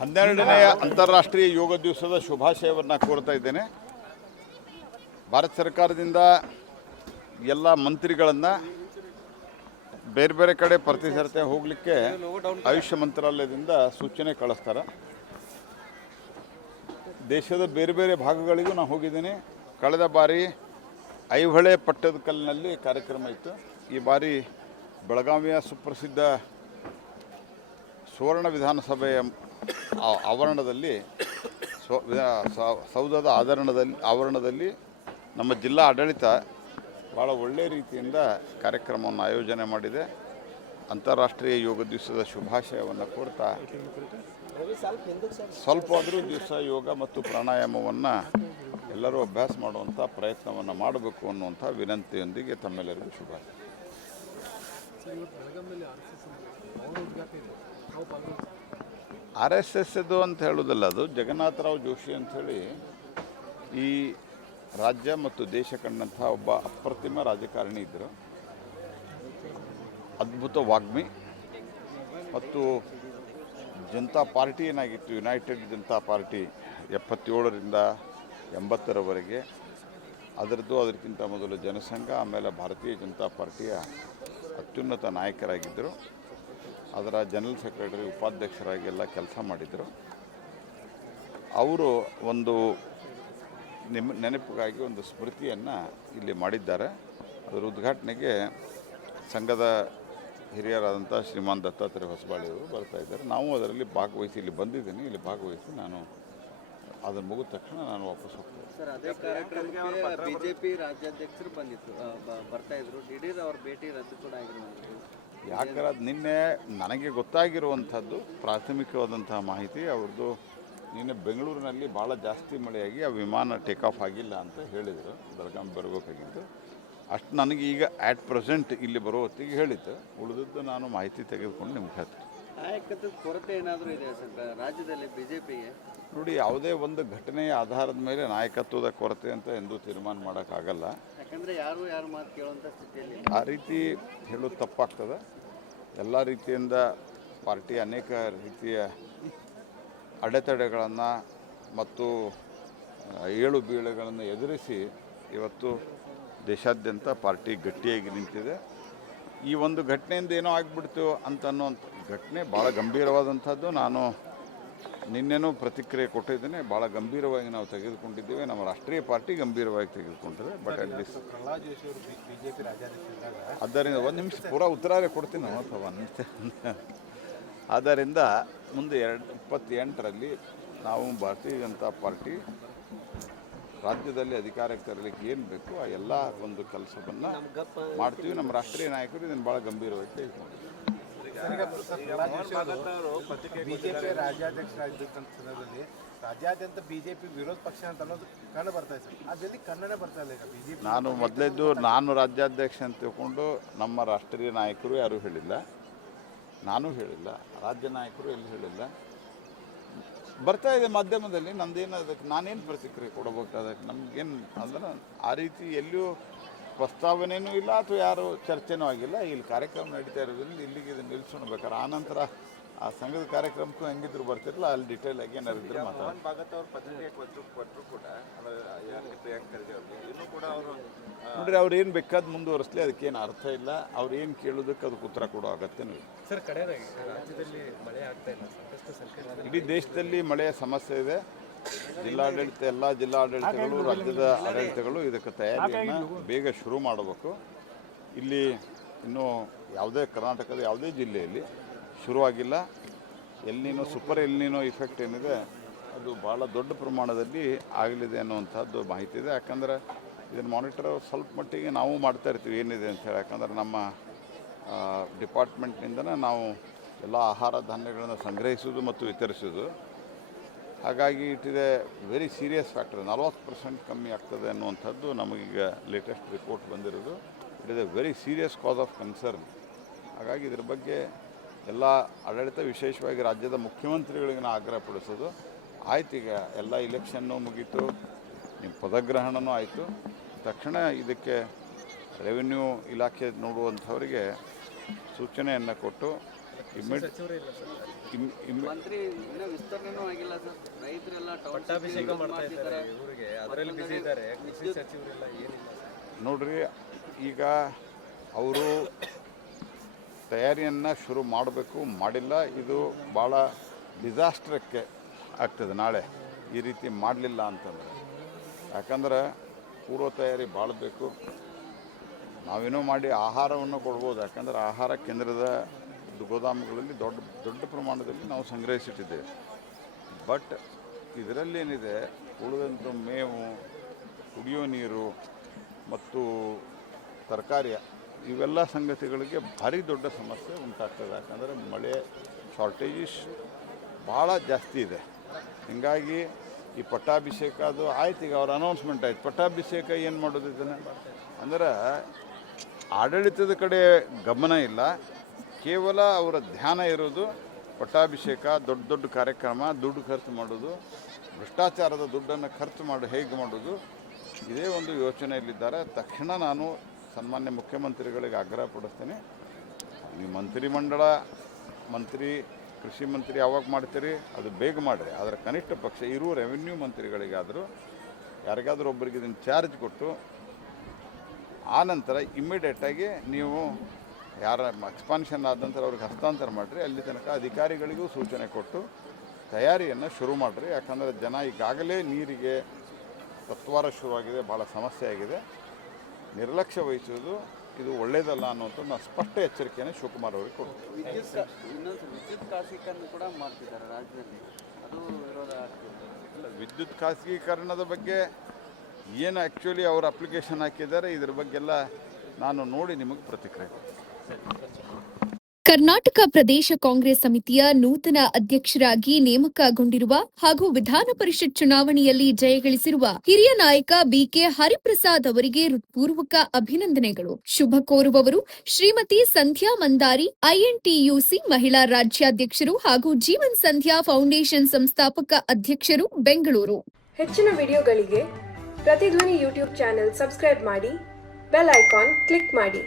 12ನೇ ಅಂತಾರಾಷ್ಟ್ರೀಯ ಯೋಗ ದಿವಸದ ಶುಭಾಶಯವನ್ನು ಕೋರ್ತಾ ಇದ್ದೇನೆ. ಭಾರತ ಸರ್ಕಾರದಿಂದ ಎಲ್ಲ ಮಂತ್ರಿಗಳನ್ನು ಬೇರೆ ಬೇರೆ ಕಡೆ ಪ್ರತಿ ಸರ್ತಿ ಹೋಗಲಿಕ್ಕೆ ಆಯುಷ್ ಮಂತ್ರಾಲಯದಿಂದ ಸೂಚನೆ ಕಳಿಸ್ತಾರೆ. ದೇಶದ ಬೇರೆ ಬೇರೆ ಭಾಗಗಳಿಗೂ ನಾನು ಹೋಗಿದ್ದೀನಿ. ಕಳೆದ ಬಾರಿ ಐಹೊಳೆ ಪಟ್ಟದಕಲ್ಲಿನಲ್ಲಿ ಕಾರ್ಯಕ್ರಮ ಇತ್ತು. ಈ ಬಾರಿ ಬೆಳಗಾವಿಯ ಸುಪ್ರಸಿದ್ಧ ಸುವರ್ಣ ವಿಧಾನಸಭೆಯ ಆವರಣದಲ್ಲಿ ಸೌಧದ ಆವರಣದಲ್ಲಿ ನಮ್ಮ ಜಿಲ್ಲಾ ಆಡಳಿತ ಭಾಳ ಒಳ್ಳೆಯ ರೀತಿಯಿಂದ ಕಾರ್ಯಕ್ರಮವನ್ನು ಆಯೋಜನೆ ಮಾಡಿದೆ. ಅಂತಾರಾಷ್ಟ್ರೀಯ ಯೋಗ ದಿವಸದ ಶುಭಾಶಯವನ್ನು ಕೋರ್ತಾ ಸ್ವಲ್ಪಾದರೂ ದಿವಸ ಯೋಗ ಮತ್ತು ಪ್ರಾಣಾಯಾಮವನ್ನು ಎಲ್ಲರೂ ಅಭ್ಯಾಸ ಮಾಡುವಂಥ ಪ್ರಯತ್ನವನ್ನು ಮಾಡಬೇಕು ಅನ್ನುವಂಥ ವಿನಂತಿಯೊಂದಿಗೆ ತಮ್ಮೆಲ್ಲರಿಗೂ ಶುಭಾಶಯ. RSS ಅಂತ ಹೇಳೋದಲ್ಲ, ಅದು ಜಗನ್ನಾಥರಾವ್ ಜೋಶಿ ಅಂಥೇಳಿ ಈ ರಾಜ್ಯ ಮತ್ತು ದೇಶ ಕಂಡಂಥ ಒಬ್ಬ ಅಪ್ರತಿಮ ರಾಜಕಾರಣಿ ಇದ್ದರು. ಅದ್ಭುತ ವಾಗ್ಮಿ ಮತ್ತು ಜನತಾ ಪಾರ್ಟಿ ಏನಾಗಿತ್ತು, ಯುನೈಟೆಡ್ ಜನತಾ ಪಾರ್ಟಿ 77ರಿಂದ 80ರವರೆಗೆ, ಅದಕ್ಕಿಂತ ಮೊದಲು ಜನಸಂಘ, ಆಮೇಲೆ ಭಾರತೀಯ ಜನತಾ ಪಾರ್ಟಿಯ ಅತ್ಯುನ್ನತ ನಾಯಕರಾಗಿದ್ದರು. ಅದರ ಜನರಲ್ ಸೆಕ್ರೆಟರಿ, ಉಪಾಧ್ಯಕ್ಷರಾಗಿ ಎಲ್ಲ ಕೆಲಸ ಮಾಡಿದರು. ಅವರು ಒಂದು ನೆನಪಿಗಾಗಿ ಒಂದು ಸ್ಮೃತಿಯನ್ನು ಇಲ್ಲಿ ಮಾಡಿದ್ದಾರೆ. ಅದರ ಉದ್ಘಾಟನೆಗೆ ಸಂಘದ ಹಿರಿಯರಾದಂಥ ಶ್ರೀಮಾನ್ ದತ್ತಾತ್ರೇಯ ಹೊಸಬಾಳಿಯವರು ಬರ್ತಾಯಿದ್ದಾರೆ. ನಾವು ಅದರಲ್ಲಿ ಭಾಗವಹಿಸಿ ಇಲ್ಲಿ ಬಂದಿದ್ದೀನಿ. ಇಲ್ಲಿ ಭಾಗವಹಿಸಿ ನಾನು ಅದನ್ನು ಮುಗಿದ ತಕ್ಷಣ ನಾನು ವಾಪಸ್ ಹೋಗ್ತೇನೆ. ಸರ್, ಅದೇ ಕಾರ್ಯಕ್ರಮಕ್ಕೆ ಬಿಜೆಪಿ ರಾಜ್ಯಾಧ್ಯಕ್ಷರು ಬರ್ತಾಯಿದ್ರು. ದಿಢೀರ್ ಅವ್ರ ಭೇಟಿ ರದ್ದು ಕೂಡ ಆಗಿರೋದು. ಯಾಕಂದ್ರೆ ಅದು ನಿನ್ನೆ ನನಗೆ ಗೊತ್ತಾಗಿರುವಂಥದ್ದು ಪ್ರಾಥಮಿಕವಾದಂಥ ಮಾಹಿತಿ. ಅವ್ರದ್ದು ನಿನ್ನೆ ಬೆಂಗಳೂರಿನಲ್ಲಿ ಭಾಳ ಜಾಸ್ತಿ ಮಳೆಯಾಗಿ ಆ ವಿಮಾನ ಟೇಕ್ ಆಫ್ ಆಗಿಲ್ಲ ಅಂತ ಹೇಳಿದರು. ಬೆಳಗಾವಿ ಬರಬೇಕಾಗಿದ್ದು ಅಷ್ಟು ನನಗೆ ಈಗ ಆ್ಯಟ್ ಪ್ರೆಸೆಂಟ್ ಇಲ್ಲಿ ಬರೋ ಹೊತ್ತಿಗೆ ಹೇಳಿತ್ತು. ಉಳಿದದ್ದು ನಾನು ಮಾಹಿತಿ ತೆಗೆದುಕೊಂಡು ನಿಮ್ಗೆ ಹೇಳ್ತೀನಿ. ನಾಯಕತ್ವದ ಕೊರತೆ ಏನಾದರೂ ಇದೆ ಸರ್ ರಾಜ್ಯದಲ್ಲಿ ಬಿಜೆಪಿಗೆ? ನೋಡಿ, ಯಾವುದೇ ಒಂದು ಘಟನೆಯ ಆಧಾರದ ಮೇಲೆ ನಾಯಕತ್ವದ ಕೊರತೆ ಅಂತ ಎಂದೂ ತೀರ್ಮಾನ ಮಾಡೋಕ್ಕಾಗಲ್ಲ. ಯಾಕಂದರೆ ಯಾರು ಮಾತು ಕೇಳುವಂಥ ಸ್ಥಿತಿಯಲ್ಲಿ ಆ ರೀತಿ ಹೇಳೋದು ತಪ್ಪಾಗ್ತದೆ. ಎಲ್ಲ ರೀತಿಯಿಂದ ಪಾರ್ಟಿ ಅನೇಕ ರೀತಿಯ ಅಡೆತಡೆಗಳನ್ನು ಮತ್ತು ಏಳು ಬೀಳುಗಳನ್ನು ಎದುರಿಸಿ ಇವತ್ತು ದೇಶಾದ್ಯಂತ ಪಾರ್ಟಿ ಗಟ್ಟಿಯಾಗಿ ನಿಂತಿದೆ. ಈ ಒಂದು ಘಟನೆಯಿಂದ ಏನೋ ಆಗಿಬಿಡ್ತು ಅನ್ನೋಂಥ ಘಟನೆ ಭಾಳ ಗಂಭೀರವಾದಂಥದ್ದು. ನಾನು ನಿನ್ನೆನೂ ಪ್ರತಿಕ್ರಿಯೆ ಕೊಟ್ಟಿದ್ದೇನೆ. ಭಾಳ ಗಂಭೀರವಾಗಿ ನಾವು ತೆಗೆದುಕೊಂಡಿದ್ದೇವೆ. ನಮ್ಮ ರಾಷ್ಟ್ರೀಯ ಪಾರ್ಟಿ ಗಂಭೀರವಾಗಿ ತೆಗೆದುಕೊಂಡಿದೆ. ಬಟ್ ಅಟ್ ಲೀಸ್ಟ್ ಆದ್ದರಿಂದ ಒಂದು ನಿಮಿಷ ಪೂರಾ ಉತ್ತರಾರೆ ಕೊಡ್ತೀನಿ ನಾವು ಅಥವಾ ಒಂದು ನಿಮಿಷ. ಆದ್ದರಿಂದ ಮುಂದೆ 2028ರಲ್ಲಿ ನಾವು ಭಾರತೀಯ ಜನತಾ ಪಾರ್ಟಿ ರಾಜ್ಯದಲ್ಲಿ ಅಧಿಕಾರಕ್ಕೆ ತರಲಿಕ್ಕೆ ಏನು ಬೇಕು ಆ ಎಲ್ಲ ಒಂದು ಕೆಲಸವನ್ನು ಮಾಡ್ತೀವಿ. ನಮ್ಮ ರಾಷ್ಟ್ರೀಯ ನಾಯಕರು ಇದನ್ನು ಭಾಳ ಗಂಭೀರವಾಗಿ ತೆಗೆದುಕೊಂಡಿದ್ದಾರೆ. ಬಿಜೆಪಿ ರಾಜ್ಯಾಧ್ಯಕ್ಷರಾಗಿದ್ದಂಥ ಸಂದರ್ಭದಲ್ಲಿ ರಾಜ್ಯಾದ್ಯಂತ ಬಿಜೆಪಿ ವಿರೋಧ ಪಕ್ಷ ಅಂತ ಅನ್ನೋದು ಕಂಡು ಬರ್ತಾ ಇದೆ ಸರ್. ಅದರಲ್ಲಿ ಕನ್ನಡ ಬರ್ತಾ ಇಲ್ಲ ಈಗ ಬಿಜೆಪಿ. ನಾನು ರಾಜ್ಯಾಧ್ಯಕ್ಷ ಅಂತ ತಿಳ್ಕೊಂಡು ನಮ್ಮ ರಾಷ್ಟ್ರೀಯ ನಾಯಕರು ಯಾರೂ ಹೇಳಿಲ್ಲ, ನಾನೂ ಹೇಳಿಲ್ಲ, ರಾಜ್ಯ ನಾಯಕರು ಎಲ್ಲಿ ಹೇಳಿಲ್ಲ. ಬರ್ತಾ ಇದೆ ಮಾಧ್ಯಮದಲ್ಲಿ. ನಮ್ಮದೇನು ಅದಕ್ಕೆ ನಾನೇನು ಪ್ರತಿಕ್ರಿಯೆ ಕೊಡಬೇಕು? ಅದಕ್ಕೆ ನಮಗೇನು ಅಂದ್ರೆ ಆ ರೀತಿ ಎಲ್ಲಿಯೂ ಪ್ರಸ್ತಾವನೆಯೂ ಇಲ್ಲ ಅಥವಾ ಯಾರು ಚರ್ಚೆನೂ ಆಗಿಲ್ಲ. ಇಲ್ಲಿ ಕಾರ್ಯಕ್ರಮ ನಡೀತಾ ಇರೋದ್ರಿಂದ ಇಲ್ಲಿಗೆ ಇದನ್ನು ನಿಲ್ಲಿಸ್ಕೊಳ್ಬೇಕಾರೆ ಆನಂತರ ಆ ಸಂಘದ ಕಾರ್ಯಕ್ರಮಕ್ಕೂ ಹೆಂಗಿದ್ರು ಬರ್ತಿರಲ್ಲ, ಅಲ್ಲಿ ಡೀಟೇಲ್ ಆಗಿ ಏನಾರು ಇದ್ರೆ ನೋಡ್ರಿ, ಅವ್ರು ಏನು ಬೇಕಾದ ಮುಂದುವರಿಸಲಿ, ಅದಕ್ಕೇನು ಅರ್ಥ ಇಲ್ಲ. ಅವ್ರು ಏನು ಕೇಳೋದಕ್ಕೆ ಅದಕ್ಕೆ ಉತ್ತರ ಕೊಡೋ ಅಗತ್ಯನೂ ಇಲ್ಲ. ಸರ್, ಕಡೆಯದಾಗಿ ರಾಜ್ಯದಲ್ಲಿ ಮಳೆ ಆಗ್ತಾ ಇಲ್ಲ. ಸಾಕಷ್ಟು ಇಡೀ ದೇಶದಲ್ಲಿ ಮಳೆಯ ಸಮಸ್ಯೆ ಇದೆ. ಜಿಲ್ಲಾಡಳಿತ, ಎಲ್ಲ ಜಿಲ್ಲಾಡಳಿತಗಳು, ರಾಜ್ಯದ ಆಡಳಿತಗಳು ಇದಕ್ಕೆ ತಯಾರಿಯನ್ನು ಬೇಗ ಶುರು ಮಾಡಬೇಕು. ಇಲ್ಲಿ ಇನ್ನೂ ಯಾವುದೇ ಕರ್ನಾಟಕದ ಯಾವುದೇ ಜಿಲ್ಲೆಯಲ್ಲಿ ಶುರುವಾಗಿಲ್ಲ. ಎಲ್ನಿನೋ ಸೂಪರ್ ಎಲ್ನಿನೋ ಇಫೆಕ್ಟ್ ಏನಿದೆ ಅದು ಭಾಳ ದೊಡ್ಡ ಪ್ರಮಾಣದಲ್ಲಿ ಆಗಲಿದೆ ಅನ್ನುವಂಥದ್ದು ಮಾಹಿತಿ ಇದೆ. ಯಾಕಂದರೆ ಇದನ್ನು ಮಾನಿಟರ್ ಸ್ವಲ್ಪ ಮಟ್ಟಿಗೆ ನಾವು ಮಾಡ್ತಾ ಇರ್ತೀವಿ ಏನಿದೆ ಅಂಥೇಳಿ. ಯಾಕಂದರೆ ನಮ್ಮ ಡಿಪಾರ್ಟ್ಮೆಂಟ್ನಿಂದನೇ ನಾವು ಎಲ್ಲ ಆಹಾರ ಧಾನ್ಯಗಳನ್ನು ಸಂಗ್ರಹಿಸೋದು ಮತ್ತು ವಿತರಿಸೋದು. ಹಾಗಾಗಿ ಇಟ್ ಇದೆ ವೆರಿ ಸೀರಿಯಸ್ ಫ್ಯಾಕ್ಟರ್. 40% ಕಮ್ಮಿ ಆಗ್ತದೆ ಅನ್ನುವಂಥದ್ದು ನಮಗೀಗ ಲೇಟೆಸ್ಟ್ ರಿಪೋರ್ಟ್ ಬಂದಿರೋದು. It is a very serious cause of concern. ಹಾಗಾಗಿ ಇದ್ರ ಬಗ್ಗೆ ಎಲ್ಲ ಆಡಳಿತ, ವಿಶೇಷವಾಗಿ ರಾಜ್ಯದ ಮುಖ್ಯಮಂತ್ರಿಗಳಿಗೆ ಆಗ್ರಹಪಡಿಸೋದು. ಆಯ್ತು, ಈಗ ಎಲ್ಲ ಇಲೆಕ್ಷನ್ನು ಮುಗೀತು, ನಿಮ್ಮ ಪದಗ್ರಹಣನೂ ಆಯಿತು. ತಕ್ಷಣ ಇದಕ್ಕೆ ರೆವಿನ್ಯೂ ಇಲಾಖೆ ನೋಡುವಂಥವರಿಗೆ ಸೂಚನೆಯನ್ನು ಕೊಟ್ಟು ಮಂತ್ರಿ ಇನ್ನೂ ವಿಸ್ತರಣೆನೂ ಆಗಿಲ್ಲ ಸರ್. ರೈತರೆಲ್ಲ ಪಟ್ಟಾಭಿಷೇಕ ಮಾಡ್ತಾ ಇದ್ದಾರೆ ಇವರಿಗೆ, ಅದರಲ್ಲಿ ಬಿಸಿ ಇದ್ದಾರೆ. ಕೃಷಿ ಸಚಿವರೆಲ್ಲ ಏನಿಲ್ಲ ಸರ್. ನೋಡ್ರಿ, ಈಗ ಅವರು ತಯಾರಿಯನ್ನು ಶುರು ಮಾಡಬೇಕು, ಮಾಡಿಲ್ಲ. ಇದು ಭಾಳ ಡಿಸಾಸ್ಟ್ರಕ್ಕೆ ಆಗ್ತದೆ ನಾಳೆ ಈ ರೀತಿ ಮಾಡಲಿಲ್ಲ ಅಂತಂದರೆ. ಯಾಕಂದ್ರೆ ಪೂರ್ವ ತಯಾರಿ ಭಾಳ ಬೇಕು. ನಾವೇನೋ ಮಾಡಿ ಆಹಾರವನ್ನು ಕೊಡ್ಬೋದು, ಯಾಕಂದರೆ ಆಹಾರ ಕೇಂದ್ರದ ಗೋದಾಮುಗಳಲ್ಲಿ ದೊಡ್ಡ ಪ್ರಮಾಣದಲ್ಲಿ ನಾವು ಸಂಗ್ರಹಿಸಿಟ್ಟಿದ್ದೇವೆ. ಬಟ್ ಇದರಲ್ಲೇನಿದೆ, ಉಳಿದಂಥ ಮೇವು, ಕುಡಿಯೋ ನೀರು ಮತ್ತು ತರಕಾರಿ ಇವೆಲ್ಲ ಸಂಗತಿಗಳಿಗೆ ಭಾರಿ ದೊಡ್ಡ ಸಮಸ್ಯೆ ಉಂಟಾಗ್ತದೆ. ಯಾಕಂದರೆ ಮಳೆ ಶಾರ್ಟೇಜಸ್ ಭಾಳ ಜಾಸ್ತಿ ಇದೆ. ಹೀಗಾಗಿ ಈ ಪಟ್ಟಾಭಿಷೇಕ ಅದು ಆಯ್ತು, ಈಗ ಅವ್ರ ಅನೌನ್ಸ್ಮೆಂಟ್ ಆಯ್ತು. ಪಟ್ಟಾಭಿಷೇಕ ಏನು ಮಾಡೋದು ಇದನ್ನು ಅಂದ್ರೆ ಆಡಳಿತದ ಕಡೆ ಗಮನ ಇಲ್ಲ, ಕೇವಲ ಅವರ ಧ್ಯಾನ ಇರೋದು ಪಟ್ಟಾಭಿಷೇಕ, ದೊಡ್ಡ ದೊಡ್ಡ ಕಾರ್ಯಕ್ರಮ, ದುಡ್ಡು ಖರ್ಚು ಮಾಡೋದು, ಭ್ರಷ್ಟಾಚಾರದ ದುಡ್ಡನ್ನು ಖರ್ಚು ಹೇಗೆ ಮಾಡೋದು, ಇದೇ ಒಂದು ಯೋಚನೆಯಲ್ಲಿದ್ದಾರೆ. ತಕ್ಷಣ ನಾನು ಸನ್ಮಾನ್ಯ ಮುಖ್ಯಮಂತ್ರಿಗಳಿಗೆ ಆಗ್ರಹ ಪಡಿಸ್ತೇನೆ, ನೀವು ಮಂತ್ರಿಮಂಡಲ ಕೃಷಿ ಮಂತ್ರಿ ಯಾವಾಗ ಮಾಡ್ತೀರಿ ಅದು ಬೇಗ ಮಾಡಿರಿ. ಆದರೆ ಕನಿಷ್ಠ ಪಕ್ಷ ಇರೋ ರೆವಿನ್ಯೂ ಮಂತ್ರಿಗಳಿಗಾದರೂ ಯಾರಿಗಾದರೂ ಒಬ್ಬರಿಗೆ ಇದನ್ನು ಚಾರ್ಜ್ ಕೊಟ್ಟು ಆನಂತರ ಇಮ್ಮಿಡಿಯೇಟಾಗಿ ನೀವು ಯಾರ ಎಕ್ಸ್ಪಾನ್ಷನ್ ಆದ ನಂತರ ಅವ್ರಿಗೆ ಹಸ್ತಾಂತರ ಮಾಡಿರಿ. ಅಲ್ಲಿ ತನಕ ಅಧಿಕಾರಿಗಳಿಗೂ ಸೂಚನೆ ಕೊಟ್ಟು ತಯಾರಿಯನ್ನು ಶುರು ಮಾಡಿರಿ. ಯಾಕಂದರೆ ಜನ ಈಗಾಗಲೇ ನೀರಿಗೆ ತತ್ವಾರ ಶುರುವಾಗಿದೆ, ಭಾಳ ಸಮಸ್ಯೆ ಆಗಿದೆ. ನಿರ್ಲಕ್ಷ್ಯ ವಹಿಸುವುದು ಇದು ಒಳ್ಳೆಯದಲ್ಲ ಅನ್ನೋಂಥ ಸ್ಪಷ್ಟ ಎಚ್ಚರಿಕೆಯನ್ನು ಶಿವಕುಮಾರ್ ಅವರಿಗೆ ಕೊಡ್ತೀವಿ. ವಿದ್ಯುತ್ ಖಾಸಗೀಕರಣ ಕೂಡ ಮಾಡ್ತಿದ್ದಾರೆ ರಾಜ್ಯದಲ್ಲಿ, ಅದು ವಿರೋಧ ಆಗ್ತಿದೆ. ಅಲ್ಲ, ವಿದ್ಯುತ್ ಖಾಸಗೀಕರಣದ ಬಗ್ಗೆ ಏನು ಆ್ಯಕ್ಚುಲಿ ಅವರು ಅಪ್ಲಿಕೇಶನ್ ಹಾಕಿದ್ದಾರೆ ಇದ್ರ ಬಗ್ಗೆಲ್ಲ ನಾನು ನೋಡಿ ನಿಮಗೆ ಪ್ರತಿಕ್ರಿಯೆ ಕೊಡ್ತೀನಿ. ಕರ್ನಾಟಕ ಪ್ರದೇಶ ಕಾಂಗ್ರೆಸ್ ಸಮಿತಿಯ ನೂತನ ಅಧ್ಯಕ್ಷರಾಗಿ ನೇಮಕಗೊಂಡಿರುವ ಹಾಗೂ ವಿಧಾನ ಪರಿಷತ್ ಚುನಾವಣೆಯಲ್ಲಿ ಜಯಗಳಿಸಿರುವ ಹಿರಿಯ ನಾಯಕ ಬಿಕೆ ಹರಿಪ್ರಸಾದ್ ಅವರಿಗೆ ಹೃತ್ಪೂರ್ವಕ ಅಭಿನಂದನೆಗಳು. ಶುಭ ಕೋರುವವರು ಶ್ರೀಮತಿ ಸಂಧ್ಯಾ ಮಂದಾರಿ, ಐಎನ್ಟಿಯುಸಿ ಮಹಿಳಾ ರಾಜ್ಯಾಧ್ಯಕ್ಷರು ಹಾಗೂ ಜೀವನ್ ಸಂಧ್ಯಾ ಫೌಂಡೇಶನ್ ಸಂಸ್ಥಾಪಕ ಅಧ್ಯಕ್ಷರು, ಬೆಂಗಳೂರು. ಹೆಚ್ಚಿನ ವಿಡಿಯೋಗಳಿಗೆ ಪ್ರತಿಧ್ವನಿ ಯೂಟ್ಯೂಬ್ ಚಾನೆಲ್ ಸಬ್ಸ್ಕ್ರೈಬ್ ಮಾಡಿ, ಬೆಲ್ ಐಕಾನ್ ಕ್ಲಿಕ್ ಮಾಡಿ.